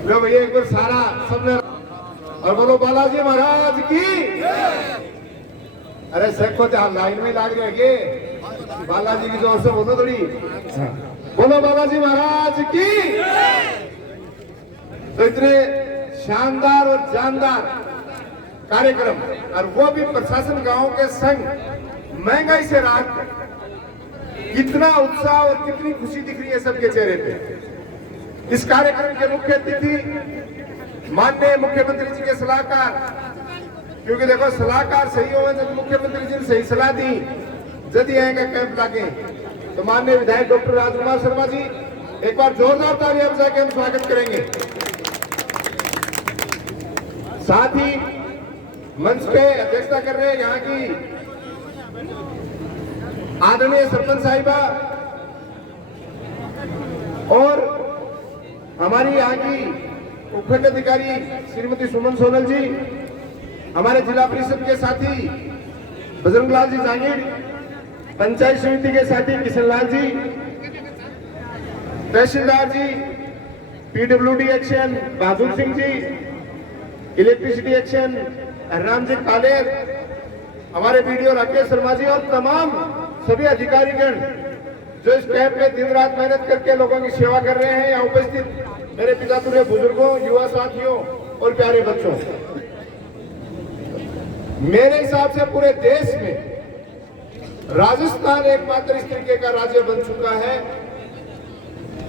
लो भैया एक बार सारा सबने और बोलो बालाजी महाराज की। अरे सबको लाइन में लाग जाएंगे, बालाजी की जोर से बोलो थोड़ी। बोलो बालाजी महाराज की। तो इतने शानदार और जानदार कार्यक्रम, और वो भी प्रशासन गांव के संग महंगाई से राहत। कितना उत्साह और कितनी खुशी दिख रही है सबके चेहरे पे। इस कार्यक्रम के मुख्य अतिथि माननीय मुख्यमंत्री जी के सलाहकार, क्योंकि देखो सलाहकार सही हो जब मुख्यमंत्री जी ने सही सलाह दी यदि आएगा कैंप लाके, तो माननीय विधायक डॉक्टर राजकुमार शर्मा जी एक बार जोरदार तालियां बजा के हम स्वागत करेंगे। साथ ही मंच पे अध्यक्षता कर रहे हैं यहाँ की आदरणीय सरपंच साहिबा और हमारी यहाँ की उपखंड अधिकारी श्रीमती सुमन सोनल जी, हमारे जिला परिषद के साथी बजरंगलाल जी जांगीर, पंचायत समिति के साथी किशनलाल जी, तहसीलदार जी, PWD action Bahadur Singh ji, electricity action Harnam जी कालेर, हमारे बीडीओ राकेश शर्मा जी और तमाम सभी अधिकारीगण जो इस कैंप में दिन रात मेहनत करके लोगों की सेवा कर रहे हैं। यहाँ उपस्थित मेरे पिता तुल्य बुजुर्गों, युवा साथियों और प्यारे बच्चों, मेरे हिसाब से पूरे देश में राजस्थान एकमात्र इस तरीके का राज्य बन चुका है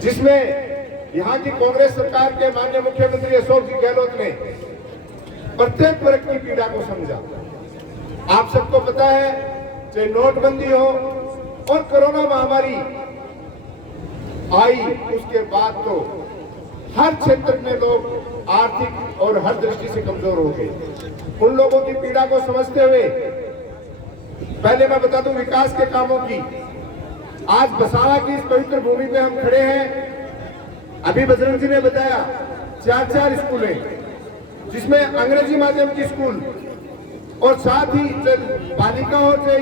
जिसमें यहाँ की कांग्रेस सरकार के माननीय मुख्यमंत्री अशोक जी गहलोत ने प्रत्येक वर्ग की पीड़ा को समझा। आप सबको पता है, चाहे नोटबंदी हो और कोरोना महामारी आई, उसके बाद तो हर क्षेत्र में लोग आर्थिक और हर दृष्टि से कमजोर हो गए। उन लोगों की पीड़ा को समझते हुए पहले मैं बता दूं विकास के कामों की। आज बसावा की इस पवित्र भूमि पे हम खड़े हैं। अभी बजरंग जी ने बताया 4 स्कूलें, जिसमें अंग्रेजी माध्यम की स्कूल और साथ ही बालिका हो चाहे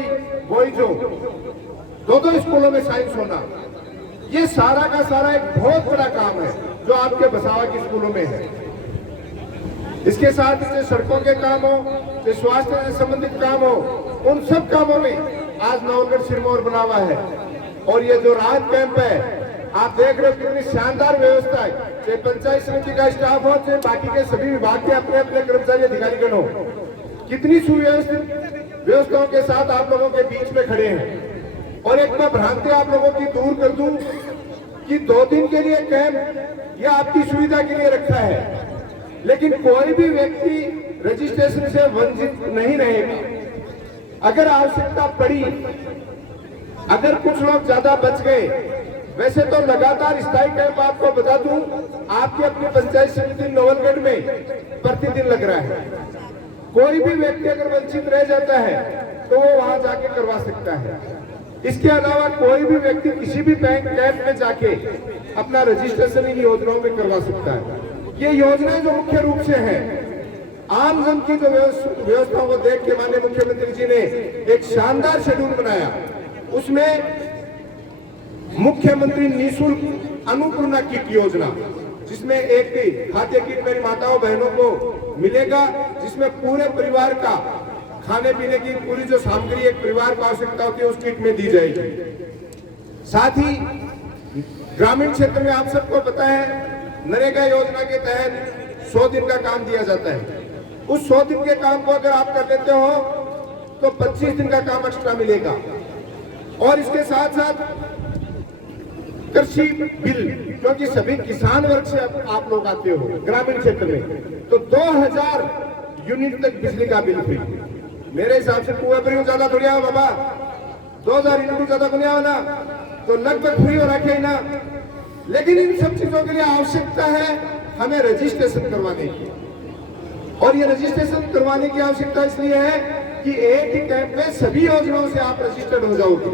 बॉयज हो, 2 स्कूलों में साइंस होना, ये सारा का सारा एक बहुत बड़ा काम है जो आपके बसावा की स्कूलों में है। इसके साथ ही सड़कों के काम हो, स्वास्थ्य से संबंधित काम हो, उन सब कामों में आज नवलगढ़ सिरमौर बना हुआ है। और ये जो राहत कैंप है, आप देख रहे हो कितनी शानदार व्यवस्था है। चाहे पंचायत समिति का स्टाफ हो, चाहे बाकी के सभी विभाग के अपने अपने कर्मचारी अधिकारीगण हो, कितनी सुव्यवस्थित व्यवस्थाओं के साथ आप लोगों के बीच में खड़े हैं। और एक मैं भ्रांति आप लोगों की दूर कर दूं कि 2 दिन के लिए कैंप यह आपकी सुविधा के लिए रखा है, लेकिन कोई भी व्यक्ति रजिस्ट्रेशन से वंचित नहीं रहेगा। अगर आवश्यकता पड़ी, अगर कुछ लोग ज्यादा बच गए, वैसे तो लगातार स्थायी कैंप आपको बता दूं आपकी अपनी पंचायत समिति नवलगढ़ में प्रतिदिन लग रहा है। कोई भी व्यक्ति अगर वंचित रह जाता है तो वो वहां जाके करवा सकता है। इसके अलावा कोई भी व्यक्ति किसी भी बैंक कैंप में जाके अपना रजिस्ट्रेशन इन योजनाओं में करवा सकता है। ये योजनाएं जो मुख्य रूप से है आम जन की जो व्यवस्थाओं को देख के माननीय मुख्यमंत्री जी ने एक शानदार शेड्यूल बनाया। उसमें मुख्यमंत्री निःशुल्क अन्नपूर्णा किट योजना, जिसमें एक खाद्य किट मेरी माताओं बहनों को मिलेगा, जिसमें पूरे परिवार का खाने पीने की पूरी जो सामग्री एक परिवार को आवश्यकता होती है उस किट में दी जाएगी। साथ ही ग्रामीण क्षेत्र में आप सबको पता है नरेगा योजना के तहत 100 दिन का काम दिया जाता है। उस 100 दिन के काम को अगर आप कर लेते हो तो 25 दिन का काम एक्स्ट्रा मिलेगा। और इसके साथ साथ कृषि बिल, क्योंकि सभी किसान वर्ग से आप लोग आते हो ग्रामीण क्षेत्र में, तो 2000 यूनिट तक बिजली का बिल फ्री। मेरे हिसाब से कुआं पर ज्यादा थोड़ी आओ बाबा, 2000 यूनिट ज्यादा को नहीं आओ ना, तो लगभग फ्री हो रखे ना। लेकिन इन सब चीजों के लिए आवश्यकता है हमें रजिस्ट्रेशन करवाने की, और ये रजिस्ट्रेशन करवाने की आवश्यकता इसलिए है कि एक ही कैंप में सभी योजनाओं से आप रजिस्टर्ड हो जाओगे।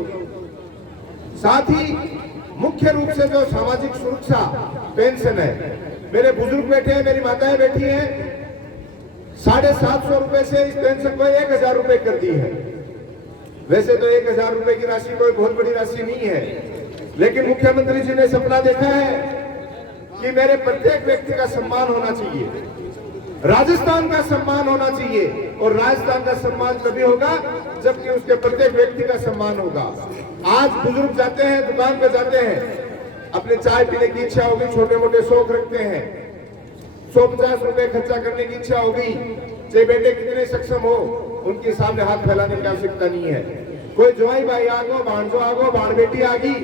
साथ ही मुख्य रूप से जो सामाजिक सुरक्षा पेंशन है, मेरे बुजुर्ग बैठे हैं, मेरी माताएं बैठी हैं, 750 रुपए से इस पेंशन को 1000 रुपए कर दी है। वैसे तो 1000 रुपए की राशि कोई बहुत बड़ी राशि नहीं है, लेकिन मुख्यमंत्री जी ने सपना देखा है कि मेरे प्रत्येक व्यक्ति का सम्मान होना चाहिए, राजस्थान का सम्मान होना चाहिए, और राजस्थान का सम्मान तभी होगा जबकि उसके प्रत्येक व्यक्ति का सम्मान होगा। आज बुजुर्ग जाते हैं, दुकान पे जाते हैं, अपने चाय पीने की इच्छा होगी, छोटे मोटे शौक रखते हैं, 150 रुपए खर्चा करने की इच्छा होगी, चाहे बेटे कितने सक्षम हो, उनके सामने हाथ फैलाने की आवश्यकता नहीं है। कोई ज्वाई भाई आगो, भाणजो आगो, भाण बेटी आगी,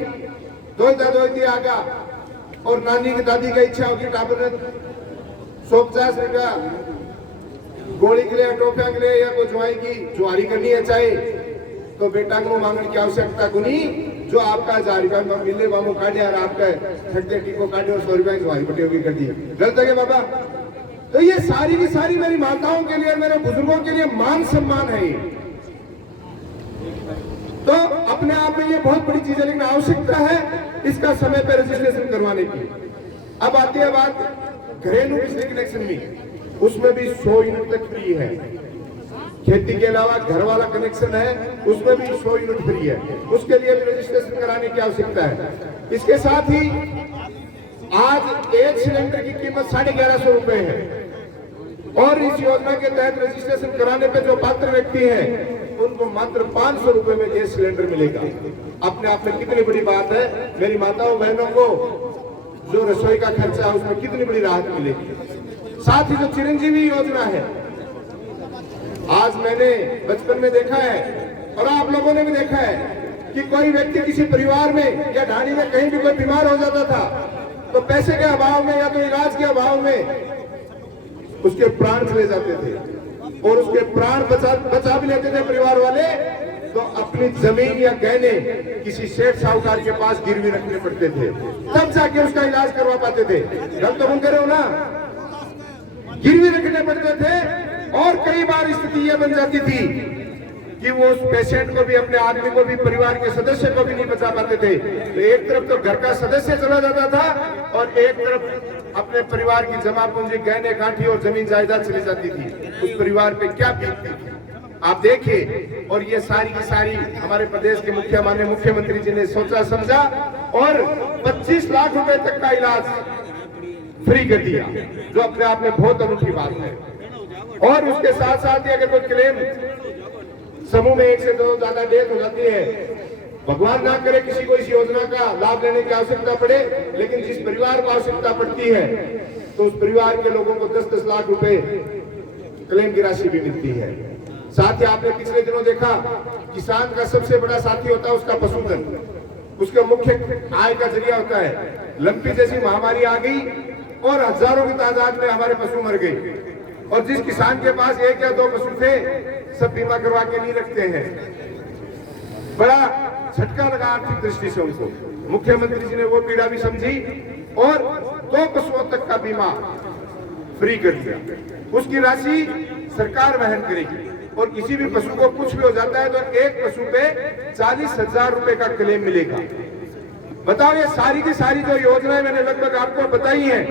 दोती आगा, और नानी की दादी की इच्छा होगी टाबर ने 150 रुपया गोली के लिए, टोपिया के लिए, या कोई ज्वाई की जुआरी करनी है चाहे, तो बेटा को मांगने की आवश्यकता को नहीं, जो आपका 1000 रुपया मिलने वामो काटे और आपका ठंडे टीको काटे और 100 रुपया की जुआरी पट्टी होगी कर दी, गलत है बाबा। तो ये सारी की सारी मेरी माताओं के लिए, मेरे बुजुर्गों के लिए मान सम्मान है। तो अपने आप में ये बहुत बड़ी चीज है, लेकिन आवश्यकता है इसका समय पर रजिस्ट्रेशन करवाने की। अब आती है बात घरेलू बिजली कनेक्शन में, उसमें भी 100 यूनिट तक फ्री है। खेती के अलावा घर वाला कनेक्शन है, उसमें भी 100 यूनिट फ्री है, उसके लिए भी रजिस्ट्रेशन कराने की आवश्यकता है। इसके साथ ही आज एक सिलेंडर की कीमत 1150 रुपए है, और इस योजना के तहत रजिस्ट्रेशन कराने पे जो पात्र व्यक्ति हैं उनको मात्र 500 रुपए में गैस सिलेंडर मिलेगा। अपने आप में कितनी बड़ी बात है, मेरी माताओं बहनों को जो रसोई का खर्चा है उसमें कितनी बड़ी राहत मिलेगी। साथ ही जो चिरंजीवी योजना है, आज मैंने बचपन में देखा है और आप लोगों ने भी देखा है कि कोई व्यक्ति किसी परिवार में या ढाणी में कहीं भी कोई बीमार हो जाता था, तो पैसे के अभाव में या तो इलाज के अभाव में उसके प्राण चले जाते थे, और उसके प्राण बचा भी लेते थे परिवार वाले, तो अपनी जमीन या गहने किसी सेठ साहूकार के पास गिरवी रखने पड़ते थे, तब जाके उसका इलाज करवा पाते थे। गलत तो हम करे हो ना, गिरवी रखने पड़ते थे, और कई बार स्थिति यह बन जाती थी कि वो उस पेशेंट को भी, अपने आदमी को भी, परिवार के सदस्य को भी नहीं बचा पाते थे। तो एक तरफ तो घर का सदस्य चला जाता था, और एक तरफ अपने परिवार की जमा पूंजी, गहने गांठी और जमीन जायदाद चली जाती थी। उस परिवार पे क्या बीतती थी आप देखिए। और ये सारी की सारी हमारे प्रदेश के माननीय मुख्यमंत्री जी ने सोचा समझा और 25 लाख रुपए तक का इलाज फ्री कर दिया, जो अपने आप में बहुत अनूठी बात है। और उसके साथ साथ ही अगर कोई क्लेम समूह में 1 से 2 ज्यादा डेथ हो जाती है, भगवान ना करे किसी को इस योजना का लाभ लेने की आवश्यकता पड़े, लेकिन जिस परिवार को आवश्यकता पड़ती है तो उस परिवार के लोगों को 10-10 लाख रुपए क्लेम की राशि भी मिलती है। साथ ही आपने पिछले दिनों देखा, किसान का सबसे बड़ा साथी होता है उसका पशुधन, उसका मुख्य आय का जरिया होता है। लंपी जैसी महामारी आ गई और हजारों की तादाद में हमारे पशु मर गए, और जिस किसान के पास 1 या 2 पशु थे, सब बीमा करवा के नहीं रखते हैं। बड़ा झटका लगा आर्थिक दृष्टि से उनको। मुख्यमंत्री जी ने वो पीड़ा भी समझी और 2 पशुओं तक का बीमा फ्री कर दिया। उसकी राशि सरकार वहन करेगी, और किसी भी पशु को कुछ भी हो जाता है तो एक पशु पे 40,000 रुपए का क्लेम मिलेगा। बताओ, ये सारी की सारी जो योजनाएं मैंने लगभग आपको बताई हैं,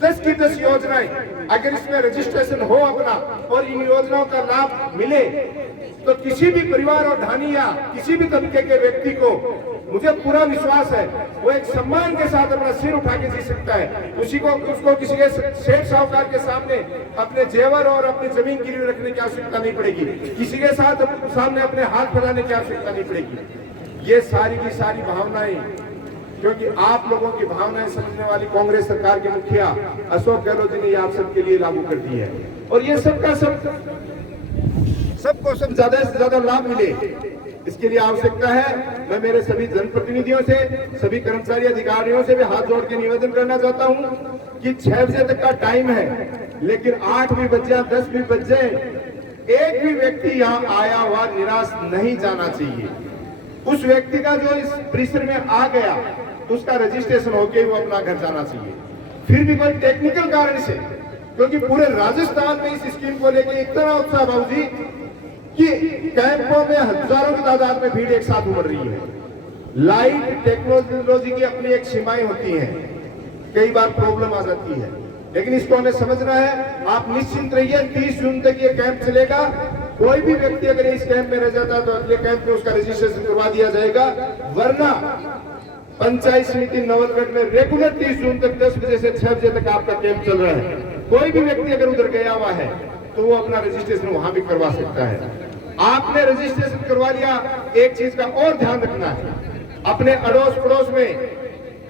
10 की 10 योजनाएं, अगर इसमें रजिस्ट्रेशन हो अपना और इन योजनाओं का लाभ मिले, तो किसी भी परिवार और ढाणी या किसी भी तबके के व्यक्ति को, मुझे पूरा विश्वास है, वो एक सम्मान के साथ अपना सिर उठा के जी सकता है। उसको किसी के सेठ साहूकार के सामने अपने जेवर और अपनी जमीन गिरवी रखने की आवश्यकता नहीं पड़ेगी, किसी के साथ सामने अपने हाथ फैलाने की आवश्यकता नहीं पड़ेगी। ये सारी की सारी भावनाएं, क्योंकि आप लोगों की भावनाएं समझने वाली कांग्रेस सरकार के मुखिया अशोक गहलोत जी ने आप सबके लिए लागू कर दी है, और ये सबको सब ज्यादा से ज्यादा लाभ मिले, इसके लिए आवश्यकता है। मैं मेरे सभी जनप्रतिनिधियों से, सभी कर्मचारी अधिकारियों से भी हाथ जोड़ के निवेदन करना चाहता हूं कि 6 बजे तक का टाइम है, लेकिन 8 भी बज जाए, 10 भी बज जाए, एक भी व्यक्ति यहाँ आया हुआ निराश नहीं जाना चाहिए। उस व्यक्ति का जो इस परिसर में आ गया, उसका रजिस्ट्रेशन होके वो अपना घर जाना चाहिए। फिर भी कोई टेक्निकल कारण से, क्योंकि पूरे राजस्थान में इस स्कीम को लेकर इतना उत्साह बाबूजी कि कैंपों में हजारों की तादाद में भीड़ एक साथ उमड़ रही है। लाइट टेक्नोलॉजी की अपनी एक सीमाएं होती हैं, कई बार प्रॉब्लम आ जाती है, लेकिन इसको हमें समझना है। आप निश्चिंत रहिए, 30 जून तक ये कैंप चलेगा। कोई भी व्यक्ति अगर इस कैंप में रह जाता है तो अगले कैंप में उसका रजिस्ट्रेशन करवा दिया जाएगा, वरना पंचायत समिति नवलगढ़ में रेगुलर 30 जून तक 10 बजे से 6 बजे तक आपका कैंप चल रहा है। कोई भी व्यक्ति अगर उधर गया हुआ है तो वो अपना रजिस्ट्रेशन वहां भी करवा सकता है। आपने रजिस्ट्रेशन करवा लिया, एक चीज का और ध्यान रखना है, अपने अड़ोस पड़ोस में,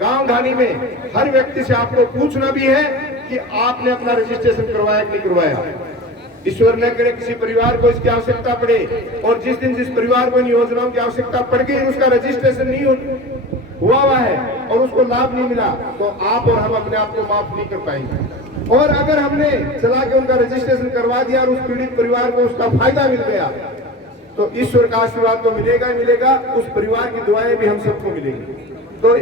गांव ढाणी में हर व्यक्ति से आपको पूछना भी है कि आपने अपना रजिस्ट्रेशन करवाया कि नहीं करवाया। ईश्वर न करे किसी परिवार को इसकी आवश्यकता पड़े और जिस दिन जिस परिवार को इन योजनाओं की आवश्यकता पड़ गई, उसका रजिस्ट्रेशन नहीं हुआ है और उसको लाभ नहीं मिला, तो आप और हम अपने आप को माफ नहीं कर पाएंगे। और अगर हमने चला के उनका रजिस्ट्रेशन करवा दिया और उस पीड़ित परिवार को उसका फायदा मिल गया, तो ईश्वर का आशीर्वाद तो मिलेगा ही मिलेगा, उस परिवार की दुआएं भी हम सबको मिलेंगी। तो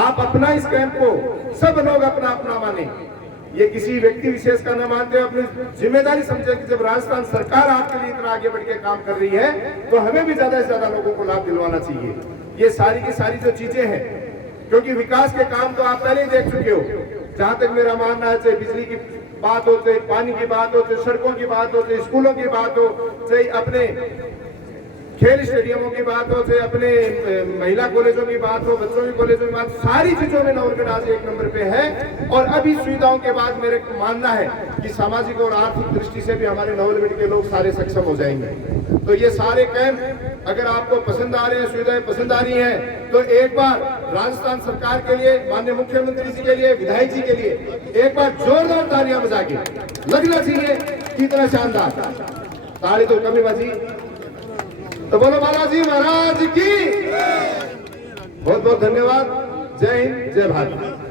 आप अपना इस कैंप को सब लोग अपना अपना माने, ये किसी व्यक्ति विशेष का न मानते हो, अपनी जिम्मेदारी समझे कि जब राजस्थान सरकार आपके लिए इतना आगे बढ़ के काम कर रही है तो हमें भी ज्यादा से ज्यादा लोगों को लाभ दिलवाना चाहिए। ये सारी की सारी जो चीजें हैं, क्योंकि विकास के काम तो आप पहले ही देख चुके हो। जहां तक मेरा मानना है, चाहे बिजली की बात हो, चाहे पानी की बात हो, चाहे सड़कों की बात हो, चाहे स्कूलों की बात हो, चाहे अपने खेल स्टेडियमों की बात हो, चाहे अपने महिला कॉलेजों की बात हो, बच्चों की कॉलेजों की बात, सारी चीजों में नवलगढ़ आज एक नंबर पे है। और अभी सुविधाओं के बाद मेरे को मानना है कि सामाजिक और आर्थिक दृष्टि से भी हमारे नवलगढ़ के लोग सारे सक्षम हो जाएंगे। तो ये सारे कैंप अगर आपको पसंद आ रहे हैं, सुविधाएं पसंद आ रही हैं, तो एक बार राजस्थान सरकार के लिए, माननीय मुख्यमंत्री जी के लिए, विधायक जी के लिए एक बार जोरदार तालियां बजा के लगना चाहिए कितना शानदार ताली। तो कभी बाजी तो बोलो बालाजी महाराज की बहुत बहुत धन्यवाद। जय हिंद, जय भारत।